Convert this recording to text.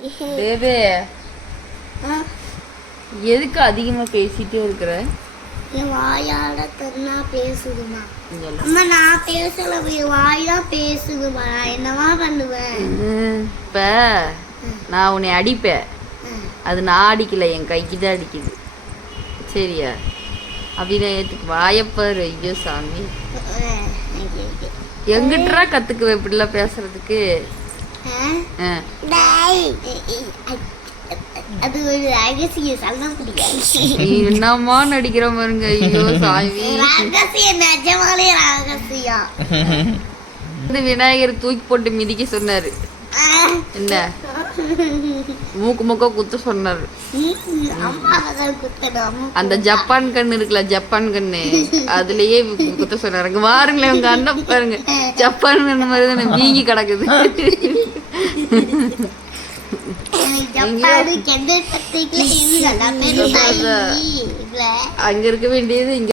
Baby எதுக்கு அதிகமா பேசிட்டே இருக்கிற? வாயால தன்னா பேசுதுமா. அம்மா நான் பேசல, வாயா பேசுதுமா. நான் என்னவா பண்ணுவேன்? இப்ப நான் உன்னை அடிப்பேன், அது நான் அடிக்கல, என் கைக்கு தான் அடிக்குது. சரியா? அப்படின்னா ஏத்துக்கு வாயப்பாரு. ஐயோ சாமி, எங்கிட்டா கத்துக்குவ இப்படிலாம் பேசுறதுக்கு? அது ஒரு ரகசியம், சொல்ல முடியாது. என்னம்மா நடிக்கிற பாருங்க. ஐயோ சாமி, ரகசியம், நிஜமாலே ரகசியம். விநாயகர் தூக்கி போட்டு மிதிக்க சொன்னாரு. என்ன மூக்கு மூக்க குத்த சொன்னாரு. அந்த ஜப்பான் கண்ணு இருக்குல்ல, ஜப்பான் கண்ணு, அதுலயே குத்த சொன்னாருங்க. பாருங்களேன் உங்க அண்ணன் பாருங்க, ஜப்பான் கண்ணு மாதிரி தானே வீங்கி கிடக்குது. அங்க இருக்க வேண்டியது இங்க